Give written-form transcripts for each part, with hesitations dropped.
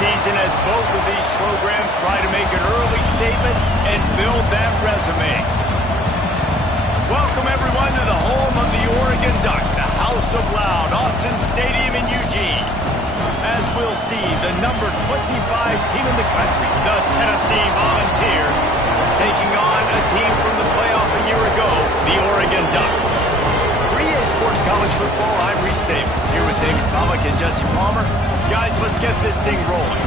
season as both of these programs try to make an early statement and build that resume. Welcome, everyone, to the home of the Oregon Ducks, the House of Loud, Autzen Stadium in Eugene. As we'll see, the number 25 team in the country, the Tennessee Volunteers, taking on a team from the playoff a year ago, the Oregon Ducks. For EA Sports College Football, I'm Reese Davis, here with David Pollack and Jesse Palmer. Guys, let's get this thing rolling.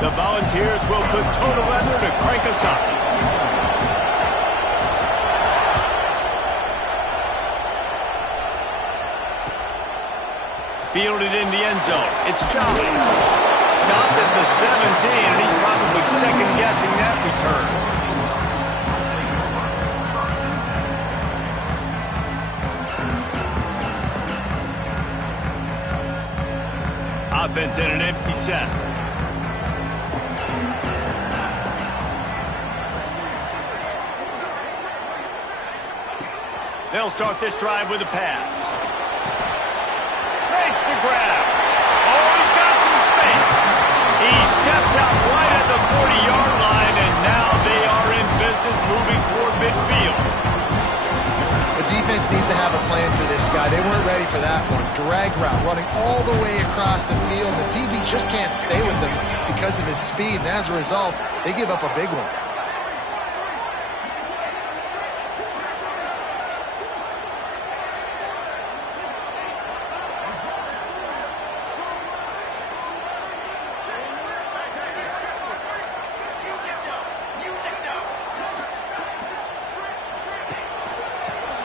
The Volunteers will put total leather to crank us up. Fielded in the end zone. It's Jolly. Stopped at the 17, and he's probably second-guessing that return. Offense in an empty set. They'll start this drive with a pass. Makes the grab. Oh, he's got some space. He steps out right at the 40-yard line, and now they are in business moving toward midfield. The defense needs to have a plan for this guy. They weren't ready for that one. Drag route, running all the way across the field. The DB just can't stay with them because of his speed, and as a result, they give up a big one.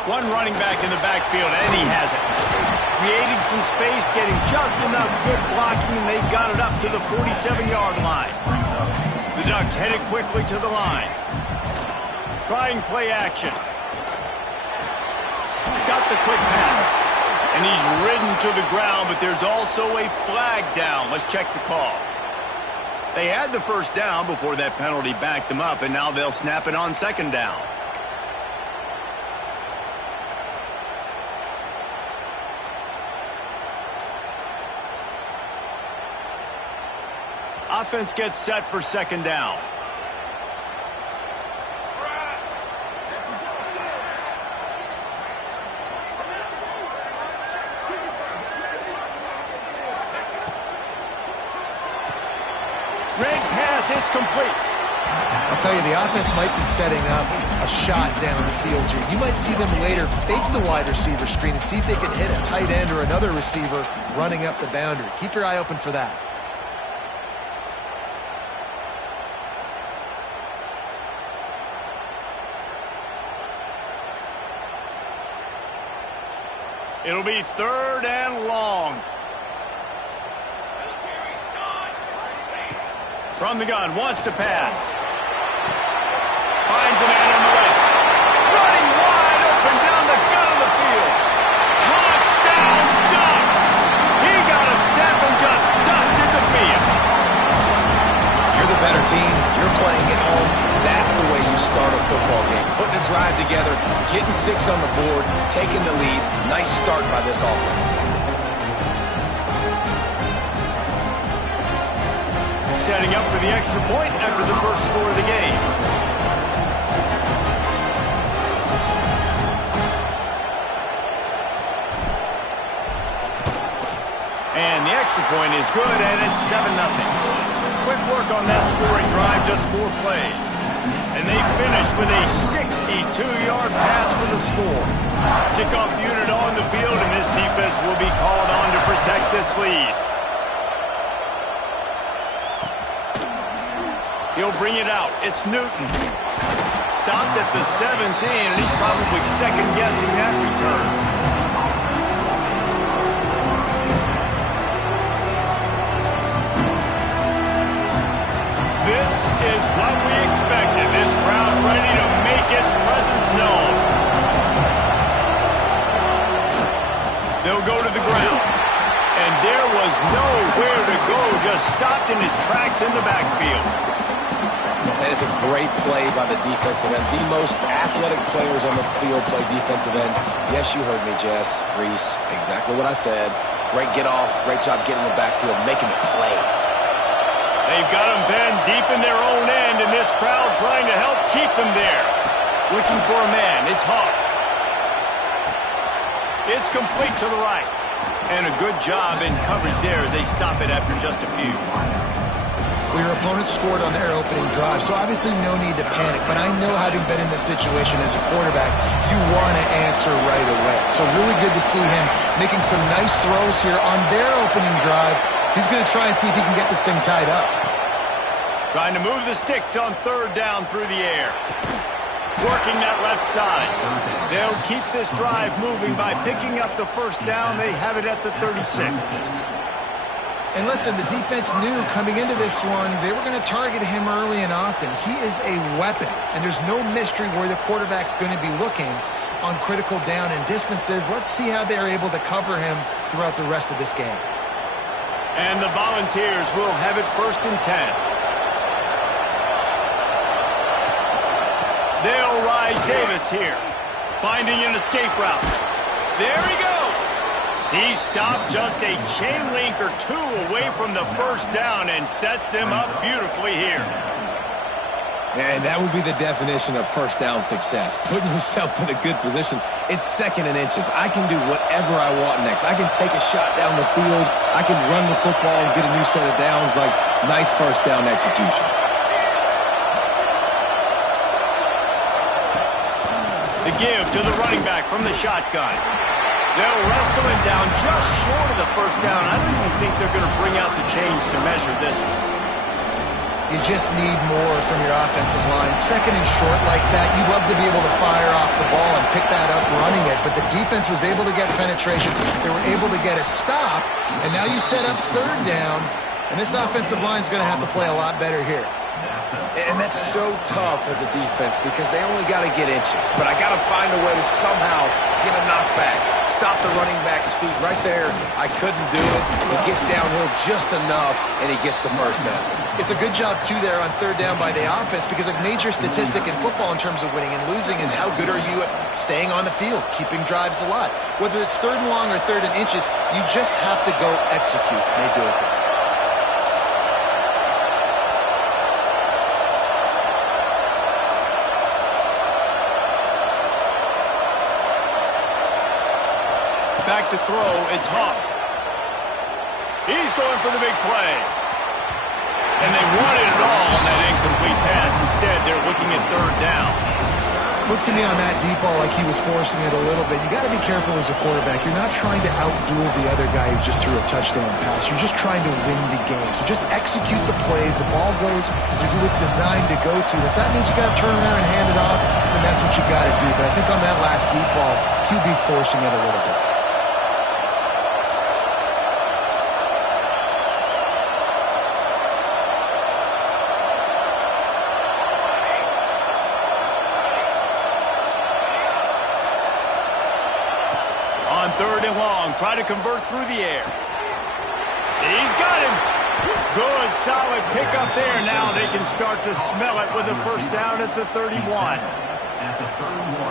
One running back in the backfield, and he has it. Creating some space, getting just enough good blocking, and they've got it up to the 47-yard line. The Ducks headed quickly to the line. Trying play action. Got the quick pass. And he's ridden to the ground, but there's also a flag down. Let's check the call. They had the first down before that penalty backed them up, and now they'll snap it on second down. Offense gets set for second down. Red pass, it's complete. I'll tell you, the offense might be setting up a shot down the field here. You might see them later fake the wide receiver screen and see if they can hit a tight end or another receiver running up the boundary. Keep your eye open for that. It'll be third and long. From the gun, wants to pass. Finds a man on the left. Running wide open down the gut of the field. Touchdown, Ducks! He got a step and just dusted the field. You're the better team. You're playing at home. That's the way you start a football game. Putting a drive together, getting 6 on the board, taking the lead. Nice start by this offense. Setting up for the extra point after the first score of the game. And the extra point is good, and it's 7-0. Quick work on that scoring drive, just 4 plays. And they finish with a 62-yard pass for the score. Kickoff unit on the field, and this defense will be called on to protect this lead. He'll bring it out. It's Newton. Stopped at the 17, and he's probably second-guessing that return. This is what we expected. This crowd ready to make its presence known. They'll go to the ground. And there was nowhere to go, just stopped in his tracks in the backfield. That is a great play by the defensive end. The most athletic players on the field play defensive end. Yes, you heard me, Jess, Reese. Exactly what I said. Great get off. Great job getting the backfield, making the play. They've got him then deep in their own end, and this crowd trying to help keep them there. Looking for a man. It's Hawk. It's complete to the right. And a good job in coverage there as they stop it after just a few. Well, your opponent scored on their opening drive, so obviously no need to panic. But I know, having been in this situation as a quarterback, you want to answer right away. So really good to see him making some nice throws here on their opening drive. He's going to try and see if he can get this thing tied up. Trying to move the sticks on third down through the air. Working that left side. They'll keep this drive moving by picking up the first down. They have it at the 36. And listen, the defense knew coming into this one, they were going to target him early and often. He is a weapon, and there's no mystery where the quarterback's going to be looking on critical down and distances. Let's see how they're able to cover him throughout the rest of this game. And the Volunteers will have it 1st and 10. They'll ride Davis here. Finding an escape route. There he goes. He stopped just a chain link or two away from the first down and sets them up beautifully here. And that would be the definition of first down success. Putting yourself in a good position. It's 2nd and inches. I can do whatever I want next. I can take a shot down the field. I can run the football and get a new set of downs. Like, nice first down execution. The give to the running back from the shotgun. They'll wrestle him down just short of the first down. I don't even think they're going to bring out the chains to measure this one. You just need more from your offensive line. 2nd and short like that, you'd love to be able to fire off the ball and pick that up running it, but the defense was able to get penetration. They were able to get a stop, and now you set up 3rd down, and this offensive line is going to have to play a lot better here. And that's so tough as a defense because they only got to get inches. But I got to find a way to somehow get a knockback, stop the running back's feet right there. I couldn't do it. He gets downhill just enough, and he gets the first down. It's a good job, too, there on 3rd down by the offense because a major statistic in football in terms of winning and losing is how good are you at staying on the field, keeping drives alive. Whether it's 3rd and long or 3rd and inches, you just have to go execute, and they do it there. Back to throw, it's Hawk. He's going for the big play. And they wanted it all on that incomplete pass. Instead, they're looking at 3rd down. Looked to me on that deep ball like he was forcing it a little bit. You got to be careful as a quarterback. You're not trying to outduel the other guy who just threw a touchdown pass. You're just trying to win the game. So just execute the plays. The ball goes to who it's designed to go to. If that means you got to turn around and hand it off, then that's what you got to do. But I think on that last deep ball, QB forcing it a little bit. On 3rd and long, try to convert through the air. He's got him. Good, solid pickup there. Now they can start to smell it with a first down at the 31.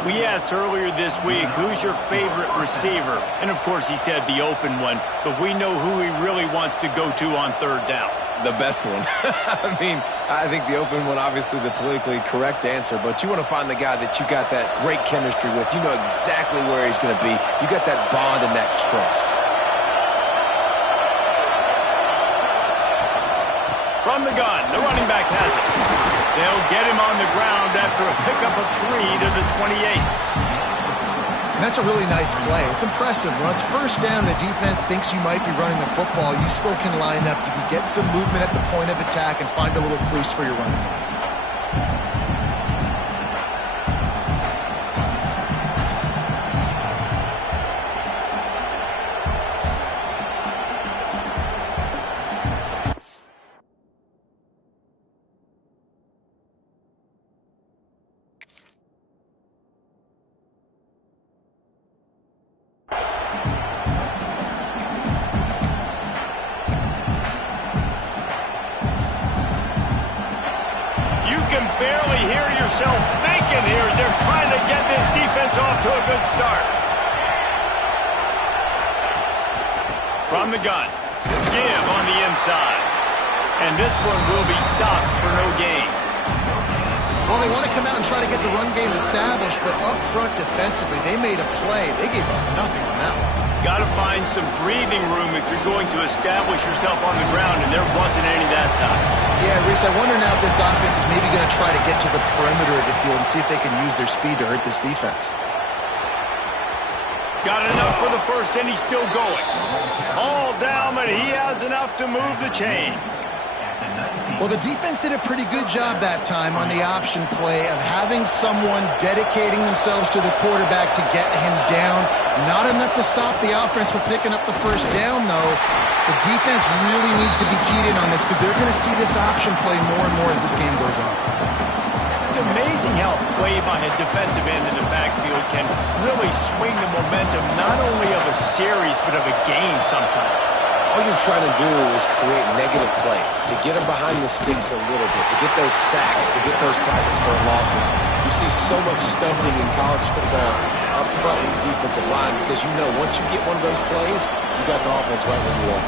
We asked earlier this week, who's your favorite receiver? And, of course, he said the open one. But we know who he really wants to go to on 3rd down. The best one. I mean, I think the open one, obviously the politically correct answer, but you want to find the guy that you got that great chemistry with. You know exactly where he's going to be. You got that bond and that trust. From the gun, the running back has it. They'll get him on the ground after a pickup of 3 to the 28. And that's a really nice play. It's impressive. When it's first down, the defense thinks you might be running the football. You still can line up. You can get some movement at the point of attack and find a little crease for your running back. can barely hear yourself thinking here as they're trying to get this defense off to a good start. From the gun, give on the inside. And this one will be stopped for no gain. Well, they want to come out and try to get the run game established, but up front defensively, they made a play. They gave up nothing on that one. Got to find some breathing room if you're going to establish yourself on the ground, and there wasn't any that time. Yeah, Reese, I wonder now if this offense is maybe going to try to get to the perimeter of the field and see if they can use their speed to hurt this defense. Got enough for the first, and he's still going. All down, but he has enough to move the chains. Well, the defense did a pretty good job that time on the option play of having someone dedicating themselves to the quarterback to get him down. Not enough to stop the offense from picking up the first down, though. The defense really needs to be keyed in on this because they're going to see this option play more and more as this game goes on. It's amazing how play by a defensive end in the backfield can really swing the momentum not only of a series but of a game sometimes. All you're trying to do is create negative plays, to get them behind the sticks a little bit, to get those sacks, to get those tackles for losses. You see so much stunting in college football up front with the defensive line because you know once you get one of those plays, you got the offense right where you want.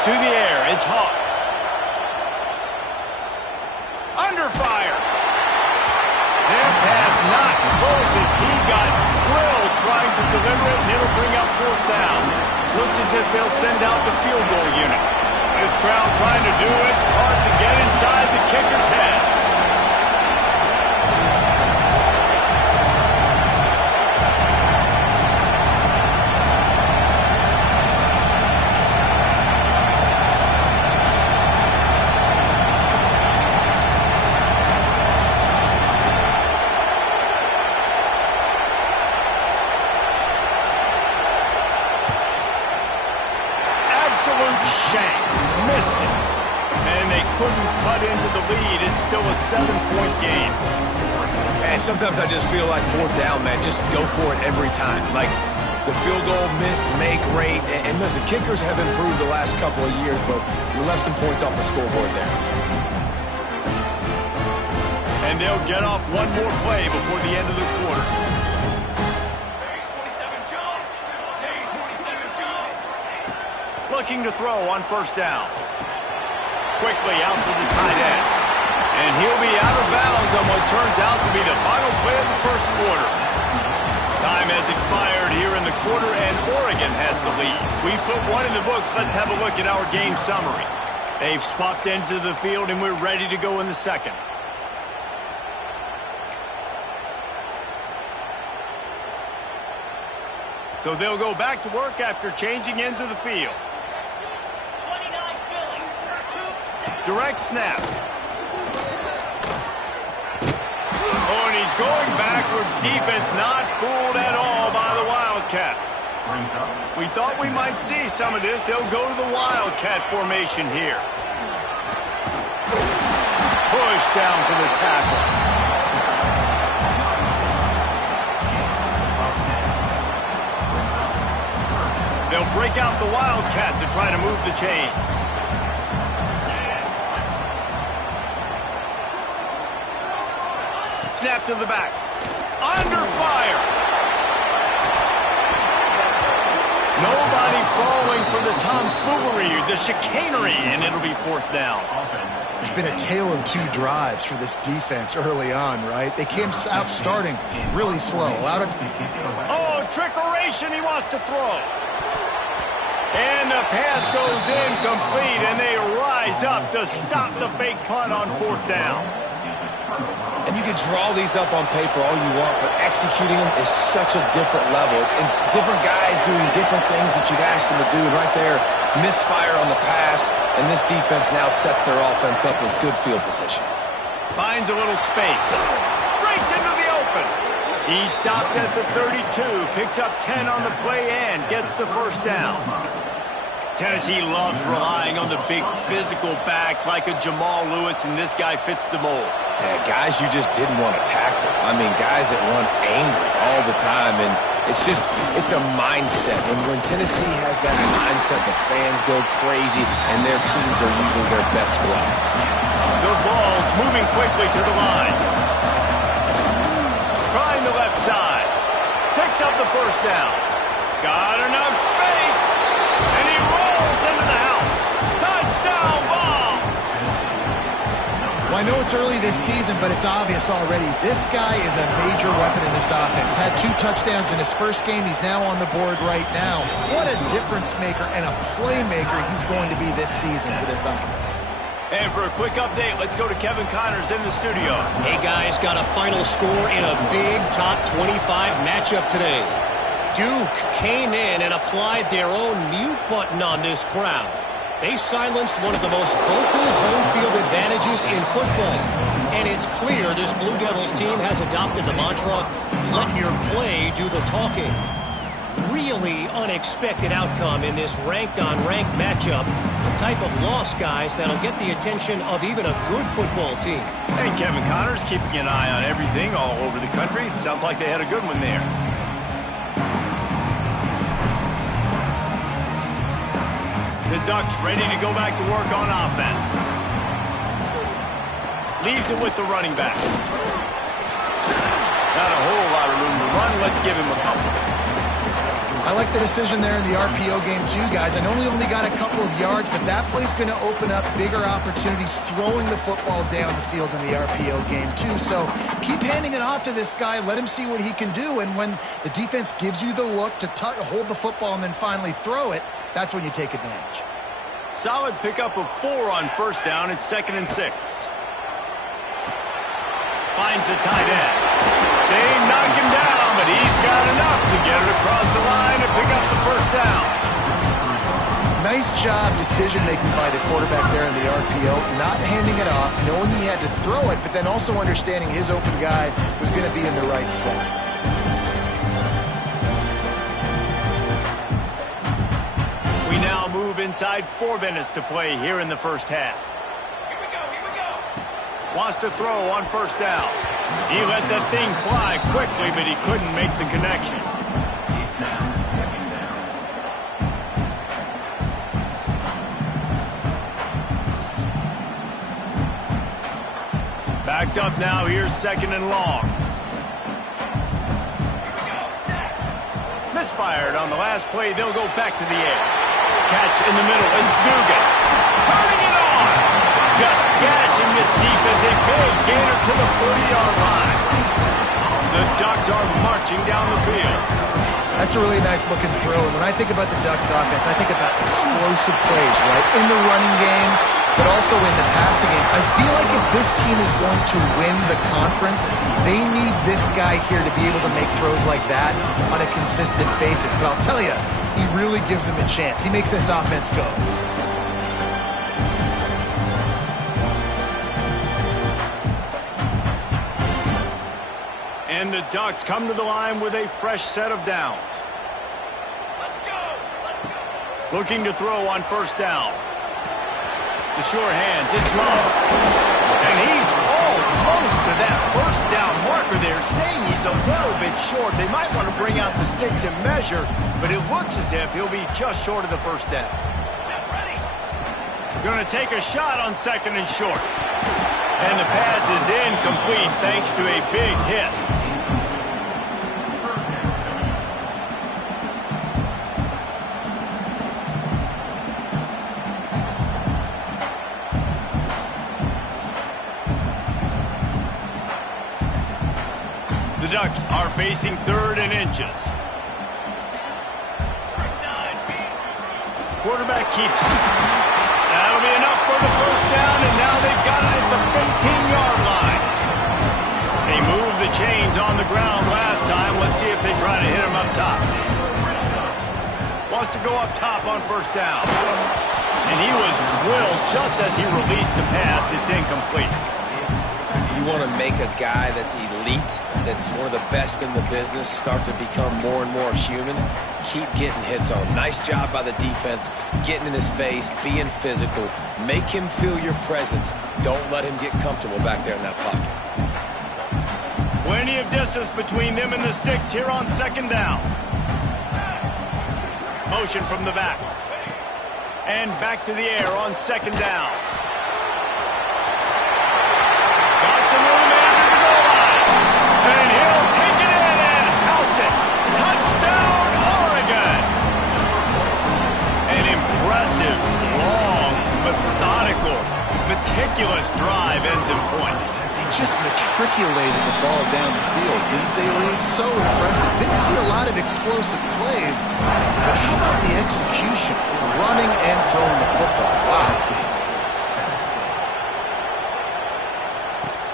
To the air, it's Hawk. Under fire. Their pass not close as he got drilled trying to deliver it, and it'll bring up fourth down. Looks as if they'll send out the field goal unit. This crowd trying to do its part to get inside the kicker's head. Shank missed it, and they couldn't cut into the lead. It's still a 7-point game. And sometimes I just feel like fourth down, man, just go for it every time. Like the field goal, miss, make, rate. And listen, kickers have improved the last couple of years, but you left some points off the scoreboard there. And they'll get off one more play before the end of the quarter. Looking to throw on first down. Quickly out to the tight end. And he'll be out of bounds on what turns out to be the final play of the first quarter. Time has expired here in the quarter, and Oregon has the lead. We've put one in the books. Let's have a look at our game summary. They've swapped ends of the field, and we're ready to go in the second. So they'll go back to work after changing ends of the field. Direct snap. Oh, and he's going backwards. Defense not fooled at all by the Wildcat. We thought we might see some of this. They'll go to the Wildcat formation here. Push down for the tackle. They'll break out the Wildcat to try to move the chains. Snap to the back. Under fire. Nobody falling for the tomfoolery, the chicanery, and it'll be fourth down. It's been a tale of two drives for this defense early on, right? They came out starting really slow. Oh, trickeration, he wants to throw. And the pass goes incomplete, and they rise up to stop the fake punt on fourth down. And you can draw these up on paper all you want, but executing them is such a different level. It's different guys doing different things that you've asked them to do. And right there, misfire on the pass, and this defense now sets their offense up with good field position. Finds a little space. Breaks into the open. He stopped at the 32, picks up 10 on the play and gets the first down. Tennessee loves relying on the big physical backs like a Jamal Lewis, and this guy fits the mold. Yeah, guys you just didn't want to tackle. I mean, guys that run angry all the time, and it's a mindset. When Tennessee has that mindset, the fans go crazy, and their teams are usually their best squads. The ball's moving quickly to the line. Trying the left side. Picks up the first down. Got enough space. And he rolls into the house. Touchdown, Vols! Well, I know it's early this season, but it's obvious already. This guy is a major weapon in this offense. Had 2 touchdowns in his first game. He's now on the board right now. What a difference maker and a playmaker he's going to be this season for this offense. And for a quick update, let's go to Kevin Connors in the studio. Hey, guys, got a final score in a big top 25 matchup today. Duke came in and applied their own mute button on this crowd. They silenced one of the most vocal home field advantages in football. And it's clear this Blue Devils team has adopted the mantra, let your play do the talking. Really unexpected outcome in this ranked-on-ranked matchup. The type of loss, guys, that'll get the attention of even a good football team. And Kevin Connors keeping an eye on everything all over the country. Sounds like they had a good one there. The Ducks ready to go back to work on offense. Leaves it with the running back. Not a whole lot of room to run. Let's give him a couple. I like the decision there in the RPO game too, guys. I know he only got a couple of yards, but that play's going to open up bigger opportunities throwing the football down the field in the RPO game too. So keep handing it off to this guy. Let him see what he can do. And when the defense gives you the look to hold the football and then finally throw it, that's when you take advantage. Solid pickup of 4 on first down. It's 2nd and 6. Finds the tight end. They knock him down, but he's got enough to get it across the line and pick up the first down. Nice job decision-making by the quarterback there in the RPO, not handing it off, knowing he had to throw it, but then also understanding his open guy was going to be in the right spot. We now move inside 4 minutes to play here in the first half. Here we go. Wants to throw on first down. He let that thing fly quickly, but he couldn't make the connection. Backed up now. Here's 2nd and long. Misfired on the last play. They'll go back to the air. Catch in the middle. It's Dugan. Turning it on. Just gashing this defense. A big gainer to the 40-yard line. The Ducks are marching down the field. That's a really nice-looking throw. And when I think about the Ducks offense, I think about explosive plays, right? In the running game, but also in the passing game. I feel like if this team is going to win the conference, they need this guy here to be able to make throws like that on a consistent basis. But I'll tell you, he really gives them a chance. He makes this offense go. And the Ducks come to the line with a fresh set of downs. Let's go. Looking to throw on first down. The sure hands, it's Moss. And he's almost to that first down marker there, saying he's a little bit short. They might want to bring out the sticks and measure, but it looks as if he'll be just short of the first down. Going to take a shot on 2nd and short. And the pass is incomplete thanks to a big hit. The Ducks are facing 3rd and inches. Quarterback keeps it. That'll be enough for the first down, and now they've got it at the 15-yard line. They moved the chains on the ground last time. Let's see if they try to hit him up top. Wants to go up top on first down. And he was drilled just as he released the pass. It's incomplete. You want to make a guy that's elite, that's one of the best in the business, start to become more and more human. Keep getting hits on him. Nice job by the defense, getting in his face, being physical. Make him feel your presence. Don't let him get comfortable back there in that pocket. Plenty of distance between them and the sticks here on second down. Motion from the back. And back to the air on second down. Got some room into the goal line. And he'll take it in and house it. Touchdown, Oregon. An impressive, long, methodical, meticulous drive ends in points. They just matriculated the ball down the field, didn't they, Reese? So impressive. Didn't see a lot of explosive plays, but how about the execution? Running and throwing the football. Wow.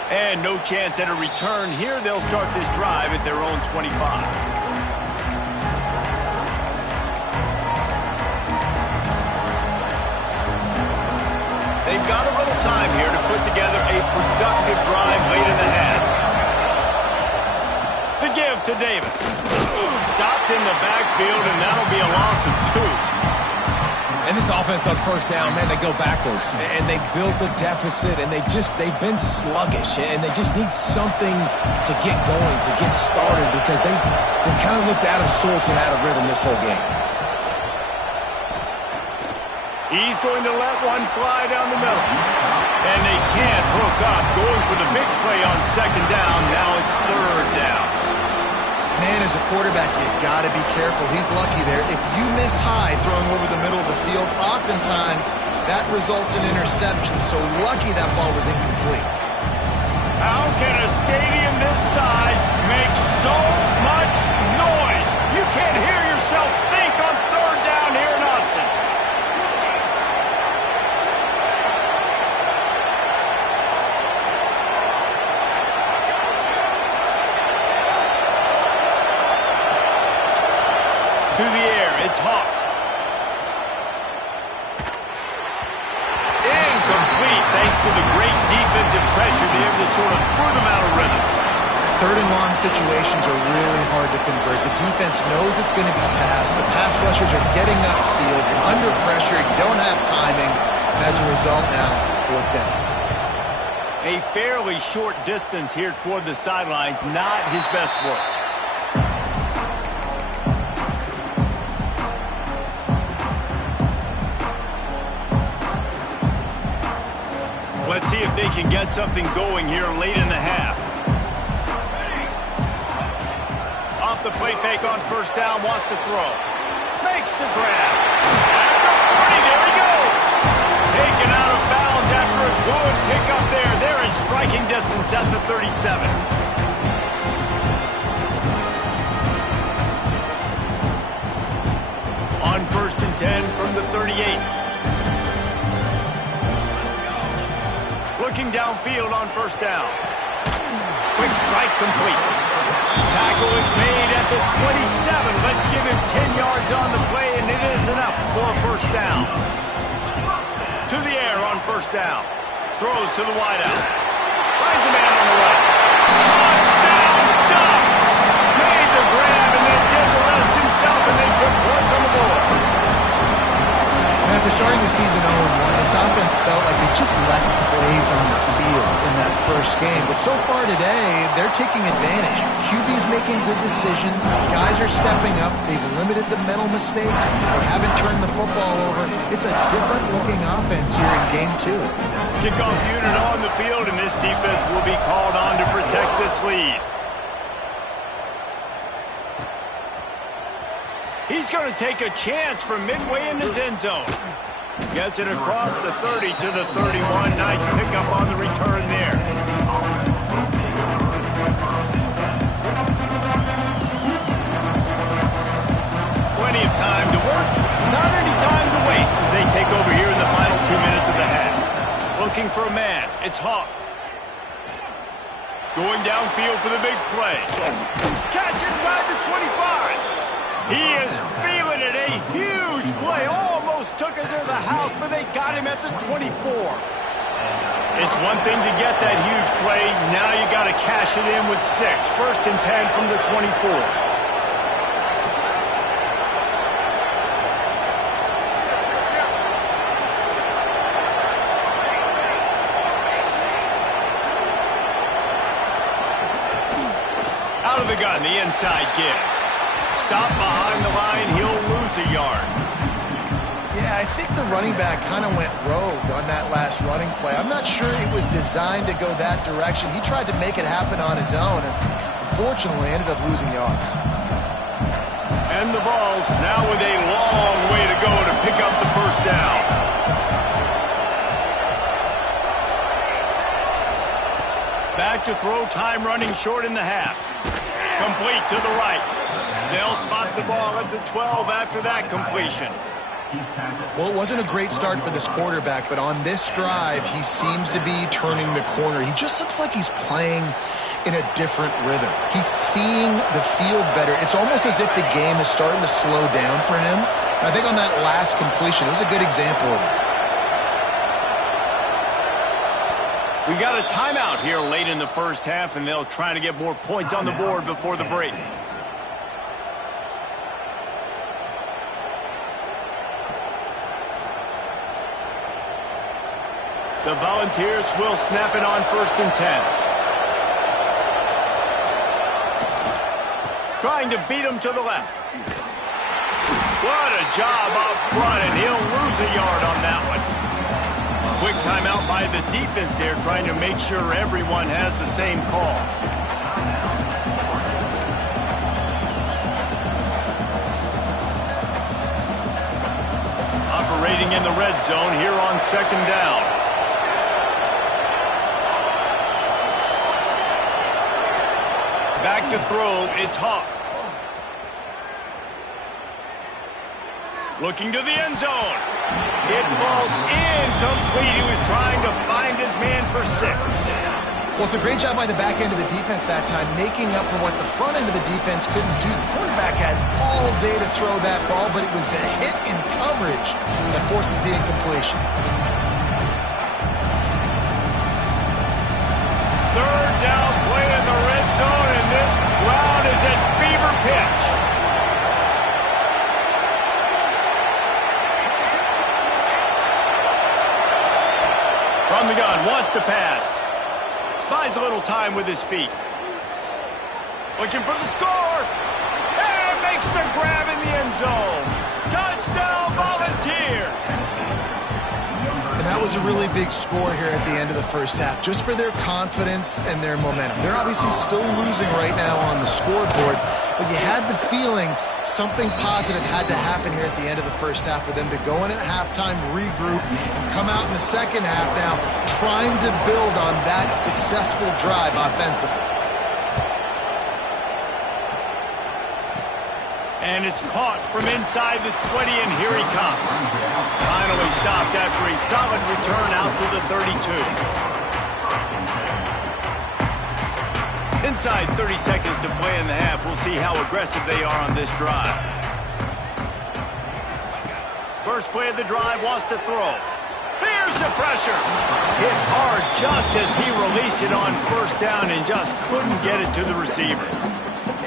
And no chance at a return here. They'll start this drive at their own 25. They've got a little time here to put together a productive drive late in the half. The give to Davis. Stopped in the backfield, and that'll be a loss of 2. And this offense on first down, man, they go backwards. And they built a deficit, and they've been sluggish. And they just need something to get going, to get started, because they kind of looked out of sorts and out of rhythm this whole game. He's going to let one fly down the middle. And they can't hook up. Going for the big play on second down. Now it's third down. Man, as a quarterback, you got to be careful. He's lucky there. If you miss high throwing over the middle of the field, oftentimes that results in interception. So lucky that ball was incomplete. How can a stadium this size make so much noise? You can't hear yourself think on third down here in Autzen. To the air, it's Hawk. Incomplete, thanks to the great defensive pressure there that sort of threw them out of rhythm. Third and long situations are really hard to convert. The defense knows it's going to be passed. The pass rushers are getting upfield. You're under pressure. You don't have timing. As a result, now, fourth down. A fairly short distance here toward the sidelines, not his best work. Let's see if they can get something going here late in the half. Off the play fake on first down, wants to throw. Makes the grab. At the 40, there he goes. Taken out of bounds after a good pickup there. They're in striking distance at the 37. On first and 10 from the 38. Looking downfield on first down. Quick strike complete. Tackle is made at the 27. Let's give him 10 yards on the play, and it is enough for a first down. To the air on first down. Throws to the wideout. Finds a man on the right. Touchdown Ducks! Made the grab and then did the rest himself, and they put points on the board. After starting the season 0-1, this offense felt like they just left plays on the field in that first game. But so far today, they're taking advantage. QB's making good decisions. Guys are stepping up. They've limited the mental mistakes. They haven't turned the football over. It's a different-looking offense here in Game 2. Kickoff unit on the field, and this defense will be called on to protect this lead. He's going to take a chance from midway in his end zone. Gets it across the 30 to the 31. Nice pickup on the return there. Plenty of time to work. Not any time to waste as they take over here in the final 2 minutes of the half. Looking for a man. It's Hawk. Going downfield for the big play. Catch inside the 25. He is feeling it. A huge play. Almost took it to the house, but they got him at the 24. It's one thing to get that huge play. Now you got to cash it in with 6. 1st and 10 from the 24. Out of the gun, the inside give. Stop behind the line, he'll lose a yard. Yeah, I think the running back kind of went rogue on that last running play. I'm not sure it was designed to go that direction. He tried to make it happen on his own, and unfortunately ended up losing yards. And the Vols now with a long way to go to pick up the 1st down. Back to throw, time running short in the half. Complete to the right. They'll spot the ball at the 12 after that completion. Well, it wasn't a great start for this quarterback, but on this drive, he seems to be turning the corner. He just looks like he's playing in a different rhythm. He's seeing the field better. It's almost as if the game is starting to slow down for him. And I think on that last completion, it was a good example of it. We got a timeout here late in the 1st half, and they'll try to get more points on the board before the break. The Volunteers will snap it on 1st and 10. Trying to beat him to the left. What a job up front, and he'll lose a yard on that one. Quick timeout by the defense there, trying to make sure everyone has the same call. Operating in the red zone here on 2nd down. Back to throw, it's Hawk. Looking to the end zone. It falls incomplete. He was trying to find his man for 6. Well, it's a great job by the back end of the defense that time, making up for what the front end of the defense couldn't do. The quarterback had all day to throw that ball, but it was the hit in coverage that forces the incompletion. 3rd down play in the red zone, and this crowd is at fever pitch. From the gun, wants to pass. Buys a little time with his feet. Looking for the score. And makes the grab in the end zone. Touchdown, Volunteer. And that was a really big score here at the end of the 1st half, just for their confidence and their momentum. They're obviously still losing right now on the scoreboard, but you had the feeling something positive had to happen here at the end of the 1st half for them to go in at halftime, regroup, and come out in the 2nd half now trying to build on that successful drive offensively. And it's caught from inside the 20, and here he comes. Finally stopped after a solid return out to the 32. Inside 30 seconds to play in the half. We'll see how aggressive they are on this drive. First play of the drive, wants to throw. Here's the pressure. Hit hard just as he released it on 1st down and just couldn't get it to the receiver.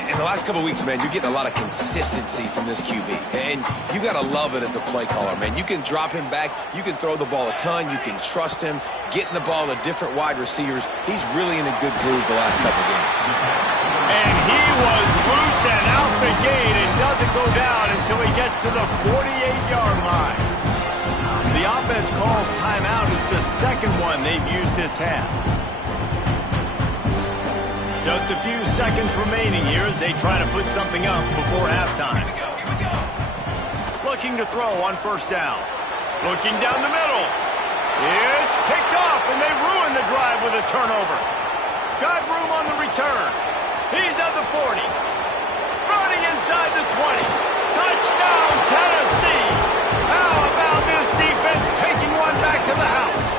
In the last couple of weeks, man, you're getting a lot of consistency from this QB. And you got to love it as a play caller, man. You can drop him back. You can throw the ball a ton. You can trust him. Getting the ball to different wide receivers. He's really in a good groove the last couple of games. And he was loose and out the gate and doesn't go down until he gets to the 48-yard line. The offense calls timeout as the 2nd one they've used this half. Just a few seconds remaining here as they try to put something up before halftime. Looking to throw on 1st down. Looking down the middle. It's picked off, and they ruin the drive with a turnover. Got room on the return. He's at the 40. Running inside the 20. Touchdown, Tennessee. How about this defense taking one back to the house?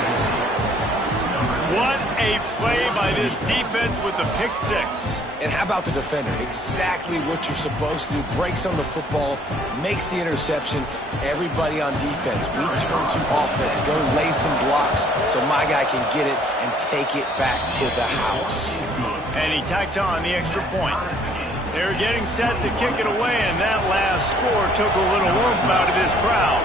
What a play by this defense. offense with the pick six. And how about the defender? Exactly what you're supposed to do. Breaks on the football, makes the interception. Everybody on defense, we turn to offense. Go lay some blocks so my guy can get it and take it back to the house. And he tacked on the extra point. They're getting set to kick it away, and that last score took a little oomph out of this crowd.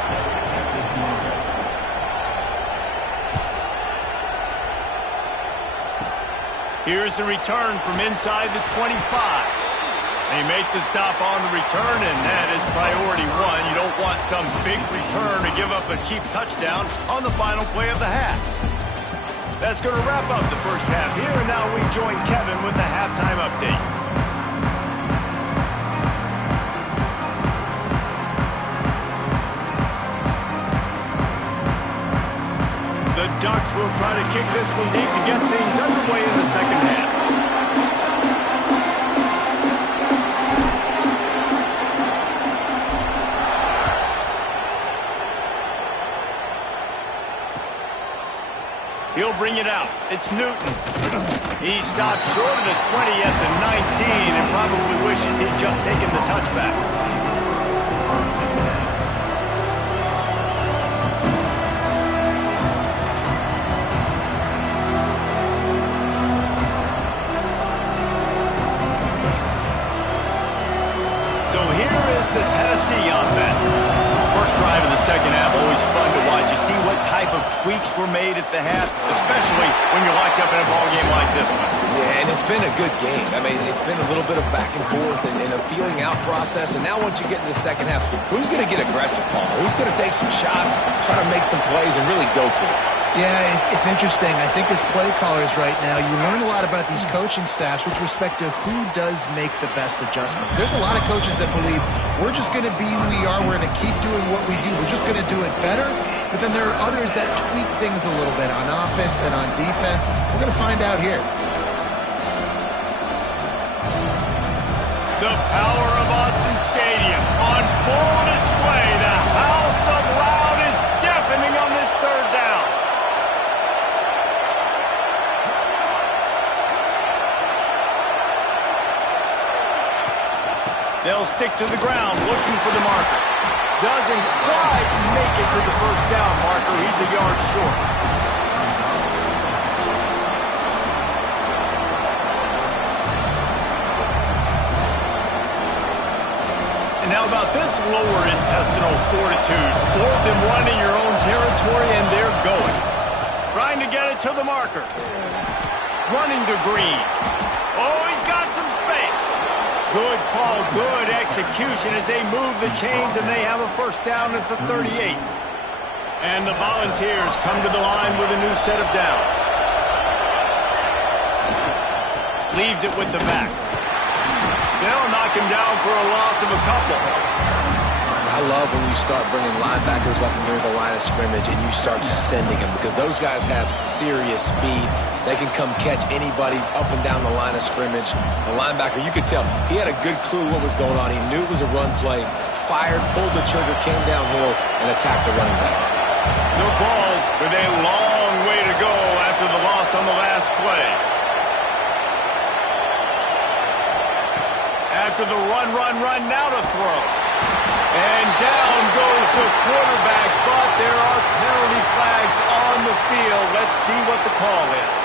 Here's the return from inside the 25. They make the stop on the return, and that is priority one. You don't want some big return to give up a cheap touchdown on the final play of the half. That's going to wrap up the first half here, and now we join Kevin with the halftime update. The Ducks will try to kick this one deep to get things underway in the second half. He'll bring it out. It's Newton. He stopped short of the 20 at the 19 and probably wishes he'd just taken the touchback. So here is the Tennessee offense. First drive of the second half, always fun to watch. You see what type of tweaks were made at the half, especially when you're locked up in a ball game like this one. Yeah, and it's been a good game. I mean, it's been a little bit of back and forth and a feeling out process. And now once you get in the second half, who's going to get aggressive, Paul? Who's going to take some shots, try to make some plays, and really go for it? Yeah, it's interesting. I think as play callers right now, you learn a lot about these coaching staffs with respect to who does make the best adjustments. There's a lot of coaches that believe we're just going to be who we are. We're going to keep doing what we do. We're just going to do it better. But then there are others that tweak things a little bit on offense and on defense. We're going to find out here. The power of Autzen Stadium on full display. The House of Loud is deafening on this third down. They'll stick to the ground looking for the marker. Doesn't quite make it to the first down marker. He's a yard short. And how about this lower intestinal fortitude? 4th and 1 in your own territory, and they're going. Trying to get it to the marker. Running to Green. Oh, he's got some space. Good call, good execution as they move the chains, and they have a first down at the 38. And the Volunteers come to the line with a new set of downs. Leaves it with the back. They'll knock him down for a loss of a couple. I love when you start bringing linebackers up near the line of scrimmage and you start sending them because those guys have serious speed. They can come catch anybody up and down the line of scrimmage. The linebacker, you could tell, he had a good clue what was going on. He knew it was a run play, fired, pulled the trigger, came downhill, and attacked the running back. No calls with a long way to go after the loss on the last play. After the run, now to throw. And down goes the quarterback, but there are penalty flags on the field. Let's see what the call is.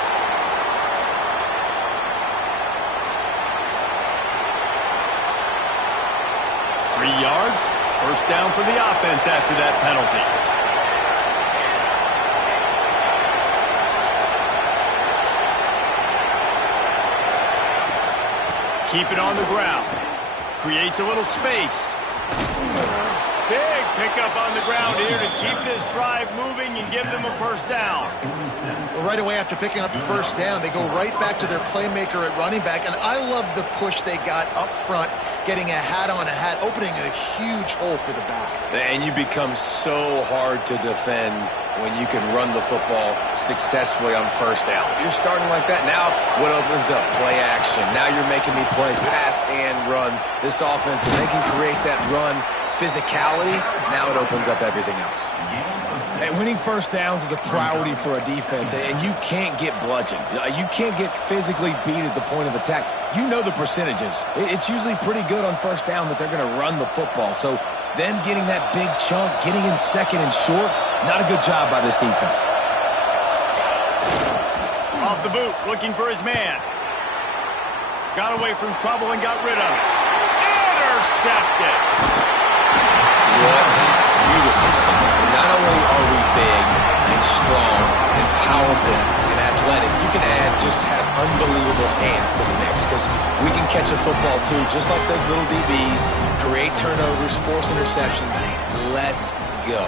Three yards, first down for the offense after that penalty. Keep it on the ground. Creates a little space. Big pickup on the ground here to keep this drive moving and give them a first down. Well, right away after picking up the first down, they go right back to their playmaker at running back. And I love the push they got up front, getting a hat on a hat, opening a huge hole for the back. And you become so hard to defend when you can run the football successfully on first down. You're starting like that. Now what opens up? Play action. Now you're making me play pass and run. This offense, if they can create that run physicality, now it opens up everything else. And winning first downs is a priority for a defense, and you can't get bludgeoned. You can't get physically beat at the point of attack. You know the percentages. It's usually pretty good on first down that they're going to run the football. So them getting that big chunk, getting in second and short, not a good job by this defense. Off the boot, looking for his man. Got away from trouble and got rid of it. Intercepted. What a beautiful sight. Not only are we big and strong and powerful and athletic, you can have unbelievable hands to the mix because we can catch a football too, just like those little DBs, create turnovers, force interceptions. Let's go.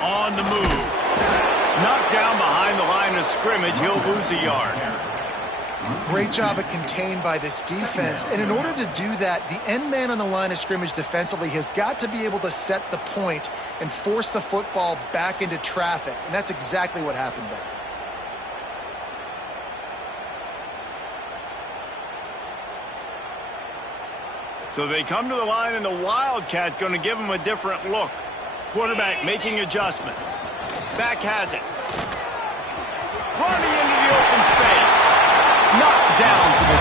On the move. Knocked down behind the line of scrimmage, he'll lose a yard. Great job of contained by this defense. And in order to do that, the end man on the line of scrimmage defensively has got to be able to set the point and force the football back into traffic. And that's exactly what happened there. So they come to the line, and the Wildcat going to give them a different look. Quarterback making adjustments. Back has it. Running into the open space. Knocked down for